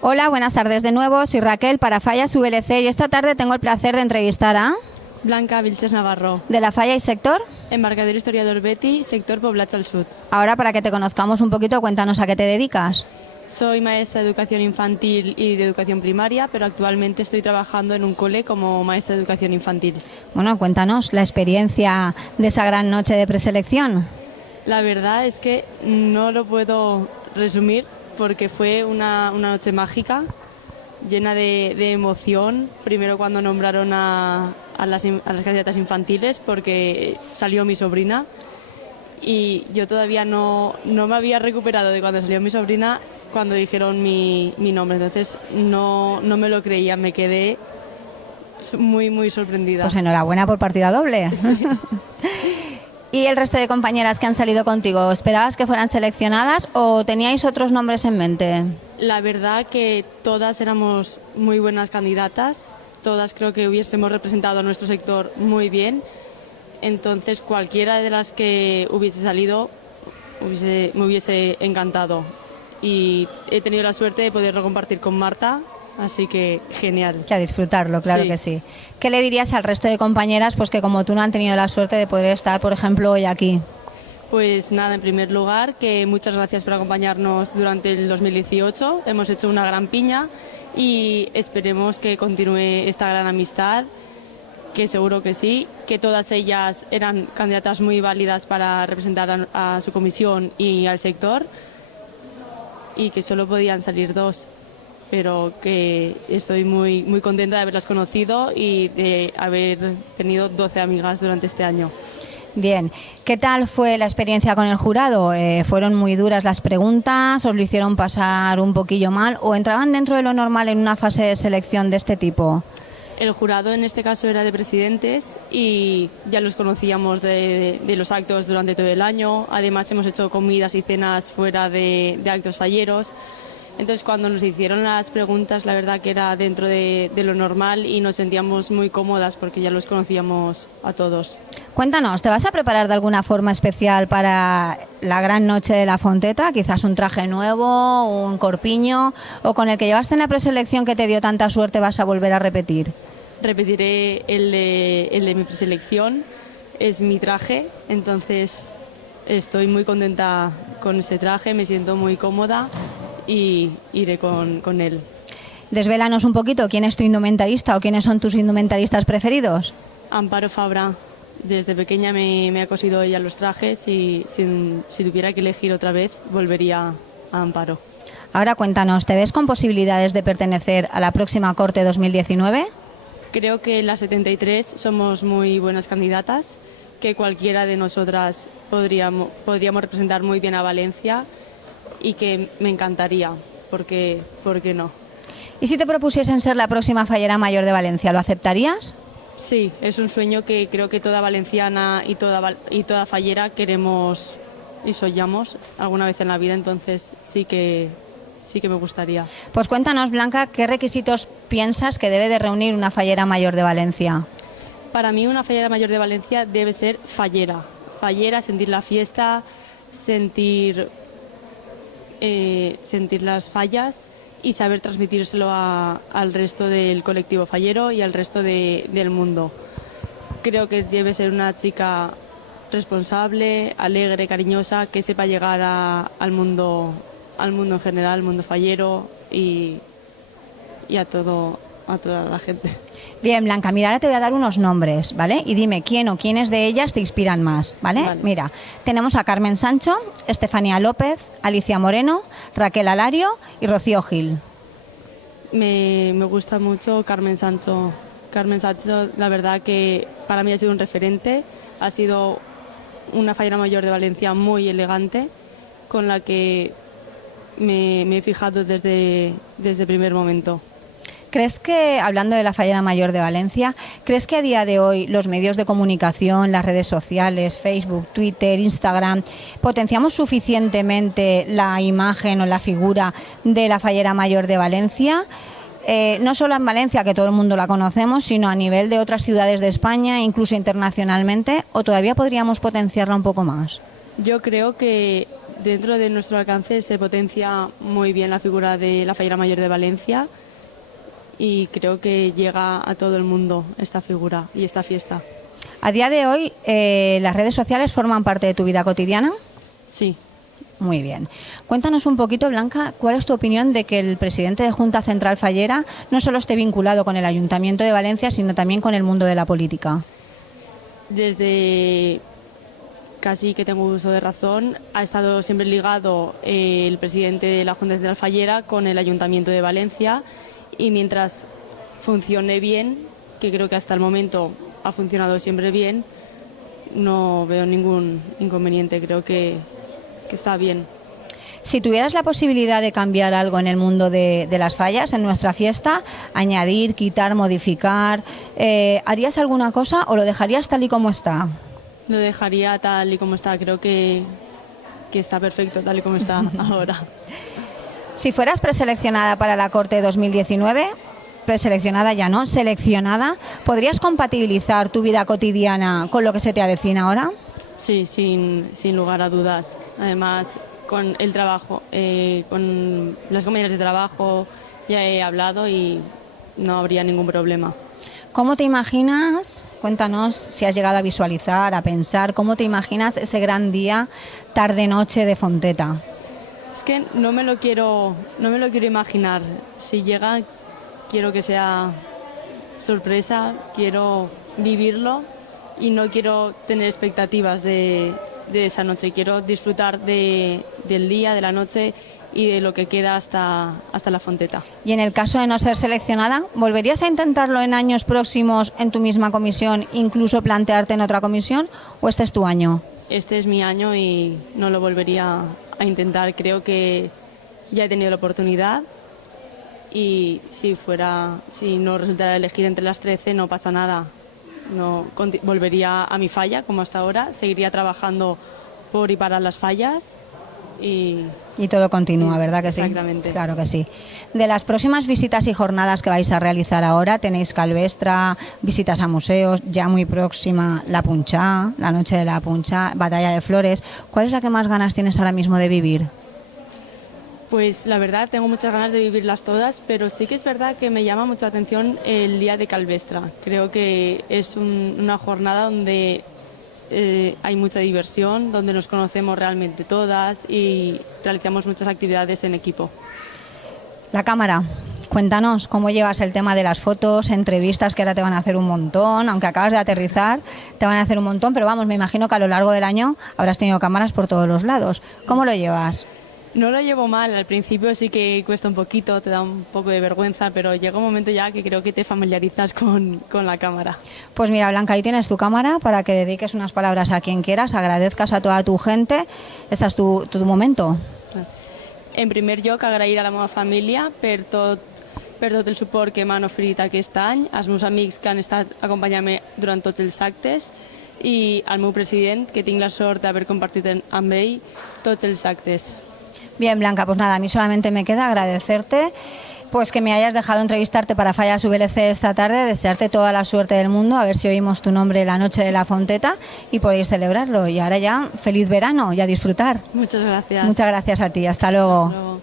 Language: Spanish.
Hola, buenas tardes de nuevo. Soy Raquel para Fallas VLC y esta tarde tengo el placer de entrevistar a Blanca Vilches Navarro. de la Falla y sector. Embarcador Historiador Betty, sector Poblats al Sud. Ahora, para que te conozcamos un poquito, cuéntanos a qué te dedicas. Soy maestra de educación infantil y de educación primaria, pero actualmente estoy trabajando en un cole como maestra de educación infantil. Bueno, cuéntanos la experiencia de esa gran noche de preselección. La verdad es que no lo puedo resumir porque fue una noche mágica, llena de emoción. Primero cuando nombraron a las candidatas infantiles, porque salió mi sobrina y yo todavía no me había recuperado de cuando salió mi sobrina cuando dijeron mi nombre. Entonces no me lo creía, me quedé muy sorprendida. Pues enhorabuena por partida doble. Sí. ¿Y el resto de compañeras que han salido contigo, esperabas que fueran seleccionadas o teníais otros nombres en mente? La verdad que todas éramos muy buenas candidatas, todas creo que hubiésemos representado a nuestro sector muy bien, entonces cualquiera de las que hubiese salido me hubiese encantado y he tenido la suerte de poderlo compartir con Marta, así que genial. Que a disfrutarlo, claro Sí. que sí. ¿Qué le dirías al resto de compañeras pues que como tú no han tenido la suerte de poder estar, por ejemplo, hoy aquí? Pues nada, en primer lugar, que muchas gracias por acompañarnos durante el 2018. Hemos hecho una gran piña y esperemos que continúe esta gran amistad, que seguro que sí, que todas ellas eran candidatas muy válidas para representar a su comisión y al sector y que solo podían salir dos, pero que estoy muy contenta de haberlas conocido y de haber tenido 12 amigas durante este año. Bien, ¿qué tal fue la experiencia con el jurado? ¿Fueron muy duras las preguntas? ¿Os lo hicieron pasar un poquillo mal? ¿O entraban dentro de lo normal en una fase de selección de este tipo? El jurado en este caso era de presidentes y ya los conocíamos de los actos durante todo el año. Además hemos hecho comidas y cenas fuera de actos falleros. Entonces cuando nos hicieron las preguntas la verdad que era dentro de lo normal y nos sentíamos muy cómodas porque ya los conocíamos a todos. Cuéntanos, ¿te vas a preparar de alguna forma especial para la gran noche de la Fonteta? Quizás un traje nuevo, un corpiño, o con el que llevaste en la preselección que te dio tanta suerte vas a volver a repetir. Repetiré el de mi preselección, es mi traje, entonces estoy muy contenta con ese traje, me siento muy cómoda y iré con él. Desvélanos un poquito quién es tu indumentarista o quiénes son tus indumentaristas preferidos. Amparo Fabra, desde pequeña me ha cosido ella los trajes y si tuviera que elegir otra vez volvería a Amparo. Ahora cuéntanos, ¿te ves con posibilidades de pertenecer a la próxima Corte 2019? Creo que las 73 somos muy buenas candidatas, que cualquiera de nosotras podríamos representar muy bien a Valencia y que me encantaría, porque ¿por qué no? ¿Y si te propusiesen ser la próxima fallera mayor de Valencia, lo aceptarías? Sí, es un sueño que creo que toda valenciana y toda fallera queremos y soñamos alguna vez en la vida, entonces sí que me gustaría. Pues cuéntanos, Blanca, ¿qué requisitos piensas que debe de reunir una fallera mayor de Valencia? Para mí una fallera mayor de Valencia debe ser fallera, sentir la fiesta, sentir las fallas y saber transmitírselo al resto del colectivo fallero y al resto del mundo. Creo que debe ser una chica responsable, alegre, cariñosa, que sepa llegar al mundo en general, al mundo fallero y a toda la gente. Bien, Blanca, mira, ahora te voy a dar unos nombres, ¿vale? Y dime quién o quiénes de ellas te inspiran más, ¿vale? Vale. Mira, tenemos a Carmen Sancho, Estefanía López, Alicia Moreno, Raquel Alario y Rocío Gil. Me gusta mucho Carmen Sancho. Carmen Sancho, la verdad que para mí ha sido un referente, ha sido una fallera mayor de Valencia muy elegante, con la que me he fijado desde el primer momento. ¿Crees que, hablando de la fallera mayor de Valencia, crees que a día de hoy los medios de comunicación, las redes sociales, Facebook, Twitter, Instagram, potenciamos suficientemente la imagen o la figura de la fallera mayor de Valencia? No solo en Valencia, que todo el mundo la conocemos, sino a nivel de otras ciudades de España, incluso internacionalmente, ¿o todavía podríamos potenciarla un poco más? Yo creo que dentro de nuestro alcance se potencia muy bien la figura de la Fallera Mayor de Valencia y creo que llega a todo el mundo esta figura y esta fiesta. A día de hoy, ¿las redes sociales forman parte de tu vida cotidiana? Sí. Muy bien. Cuéntanos un poquito, Blanca, ¿cuál es tu opinión de que el presidente de Junta Central Fallera no solo esté vinculado con el Ayuntamiento de Valencia, sino también con el mundo de la política? Desde casi que tengo uso de razón, ha estado siempre ligado el presidente de la Junta Central Fallera con el Ayuntamiento de Valencia y mientras funcione bien, que creo que hasta el momento ha funcionado siempre bien, no veo ningún inconveniente, creo que está bien. Si tuvieras la posibilidad de cambiar algo en el mundo de las fallas, en nuestra fiesta, añadir, quitar, modificar, ¿harías alguna cosa o lo dejarías tal y como está? Lo dejaría tal y como está, creo que está perfecto tal y como está ahora. Si fueras preseleccionada para la Corte 2019, preseleccionada ya no, seleccionada, ¿podrías compatibilizar tu vida cotidiana con lo que se te avecina ahora? Sí, sin lugar a dudas. Además, con el trabajo, con las compañeras de trabajo ya he hablado y no habría ningún problema. ¿Cómo te imaginas? Cuéntanos si has llegado a visualizar, a pensar, ¿cómo te imaginas ese gran día, tarde-noche de Fonteta? Es que no me lo quiero imaginar. Si llega, quiero que sea sorpresa, quiero vivirlo y no quiero tener expectativas de esa noche. Quiero disfrutar del día, de la noche y de lo que queda hasta la Fonteta. Y en el caso de no ser seleccionada, ¿volverías a intentarlo en años próximos en tu misma comisión, incluso plantearte en otra comisión, o este es tu año? Este es mi año y no lo volvería a intentar. Creo que ya he tenido la oportunidad y si no resultara elegida entre las 13 no pasa nada. No volvería a mi falla como hasta ahora, seguiría trabajando por y para las fallas y todo continúa, ¿verdad que sí? Exactamente. Claro que sí. De las próximas visitas y jornadas que vais a realizar ahora, tenéis Calvestra, visitas a museos, ya muy próxima la Punxá, la noche de la Punxá, Batalla de Flores. ¿Cuál es la que más ganas tienes ahora mismo de vivir? Pues la verdad tengo muchas ganas de vivirlas todas, pero sí que es verdad que me llama mucho la atención el día de Calvestra. Creo que es una jornada donde hay mucha diversión, donde nos conocemos realmente todas y realizamos muchas actividades en equipo. La cámara, cuéntanos cómo llevas el tema de las fotos, entrevistas que ahora te van a hacer un montón, aunque acabas de aterrizar, te van a hacer un montón, pero vamos, me imagino que a lo largo del año habrás tenido cámaras por todos los lados. ¿Cómo lo llevas? No lo llevo mal, al principio sí que cuesta un poquito, te da un poco de vergüenza, pero llega un momento ya que creo que te familiarizas con la cámara. Pues mira, Blanca, ahí tienes tu cámara para que dediques unas palabras a quien quieras, agradezcas a toda tu gente. Este es tu momento. En primer lloc, agrair a la meva família per tot el suport que m'han oferit aquest any, als meus amics que han estat acompanyant-me durant tots els actes i al meu president, que tinc la sort d'haver compartit amb ell tots els actes. Bien, Blanca, pues nada, a mí solamente me queda agradecerte pues que me hayas dejado entrevistarte para Fallas VLC esta tarde, desearte toda la suerte del mundo, a ver si oímos tu nombre la noche de la Fonteta y podéis celebrarlo. Y ahora ya, feliz verano y a disfrutar. Muchas gracias. Muchas gracias a ti, hasta luego. Hasta luego.